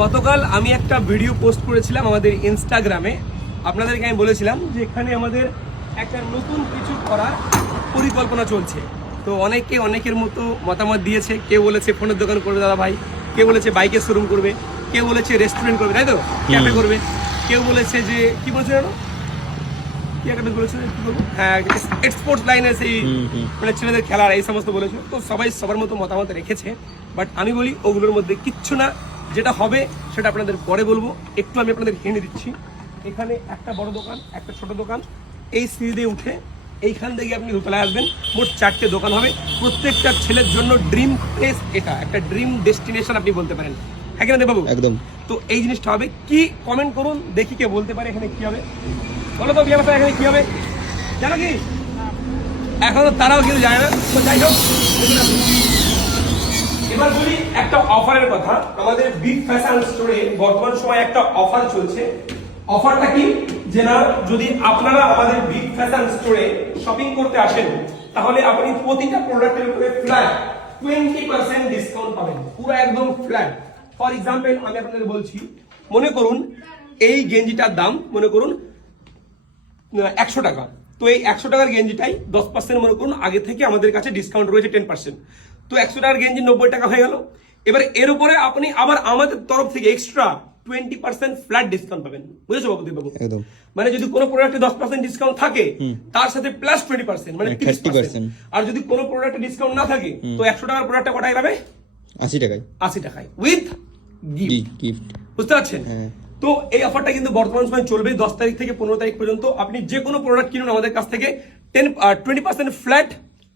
গতকাল আমি একটা ভিডিও পোস্ট করেছিলাম আমাদের ইনস্টাগ্রামে। আপনাদেরকে আমি বলেছিলাম যে এখানে আমাদের একটা নতুন কিছু করার পরিকল্পনা চলছে। তো অনেকের মতো মতামত দিয়েছে। কেউ বলেছে ফোনের দোকান করবে দাদা ভাই, কেউ বলেছে বাইকের শোরুম করবে, কেউ বলেছে রেস্টুরেন্ট করবে, তাই তো ক্যাফে করবে, কেউ বলেছে যে কি বলছে জানো কি একটা বলেছে কি বলবো, হ্যাঁ স্পোর্টস লাইনে সেই মানে ছেলেদের খেলার এই সমস্ত বলেছে। তো সবাই সবার মতো মতামত রেখেছে, বাট আমি বলি ওগুলোর মধ্যে কিচ্ছু না। যেটা হবে সেটা আপনাদের পরে বলবো। একটু আমি আপনাদের হিন্ট দিচ্ছি। এখানে একটা বড় দোকান, একটা ছোট দোকান, এই সিঁড়ি দিয়ে উঠে এইখান থেকে আপনি দোতলায় আসবেন। মোট 4টে দোকান হবে। প্রত্যেকটা ছেলের জন্য ড্রিম প্লেস, এটা একটা ড্রিম ডেস্টিনেশন আপনি বলতে পারেন, হ্যাঁ কিনা দেববাবু? একদম। তো এই জিনিসটা হবে কি, কমেন্ট করুন দেখি কে বলতে পারে এখানে কি হবে। বলো তো বিয়ে এখানে কি হবে জানো কি? এখনো তারাও কিন্তু জানে না। তো যাই হোক, এবার বলি একটা অফারের কথা। আমাদের বিগ ফ্যাশন স্টোরে বর্তমান সময় একটা অফার চলছে। অফারটা কি, যে না যদি আপনারা আমাদের বিগ ফ্যাশন স্টোরে শপিং করতে আসেন তাহলে আপনি প্রতিটা প্রোডাক্টের উপরে ফ্ল্যাট 20% ডিসকাউন্ট পাবেন, পুরো একদম ফ্ল্যাট। ফর এক্সাম্পল আমি আপনাদের বলছি, মনে করুন এই গেঞ্জিটার দাম মনে করুন 100 টাকা। তো এই 100 টাকার গেঞ্জিটাই 10% মনে করুন আগে থেকে আমাদের কাছে ডিসকাউন্ট রয়েছে 10%। তো 100 টাকার গেঞ্জি 90 টাকা হয়ে গেল। এবার এর উপরে আপনি আবার আমাদের তরফ থেকে এক্সট্রা 20% ফ্ল্যাট ডিসকাউন্ট পাবেন। বুঝেছো বাবু? একদম। মানে যদি কোনো প্রোডাক্টে 10% ডিসকাউন্ট থাকে তার সাথে প্লাস 20% মানে 30%। আর যদি কোনো প্রোডাক্টে ডিসকাউন্ট না থাকে তো 100 টাকার প্রোডাক্টটা কটায় যাবে? 80 টাকায়। 80 টাকায় উইথ গিফট। বুঝতে পারছেন? তো এই অফারটা কিন্তু বর্তমান সময় চলবে 10 তারিখ থেকে 15 তারিখ পর্যন্ত। আপনি যে কোনো প্রোডাক্ট কিনুন আমাদের কাছ থেকে 20% ফ্ল্যাট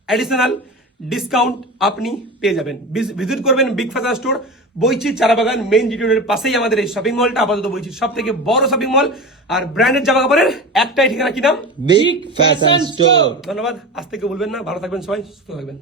অ্যাডিশনাল ডিসকাউন্ট আপনি পেয়ে যাবেন। ভিজিট করবেন big fashion store, Boinchi Charabagan main GT রোডের পাশেই আমাদের এই শপিং মলটা। আপাতত বইচির সব থেকে বড় শপিং মল। আর ব্র্যান্ডেড জামা কাপড়ের একটাই ঠিকানা, কি নাম? Big fashion store. ধন্যবাদ। আজ থেকে বলবেন না। ভালো থাকবেন সবাই, সুস্থ থাকবেন।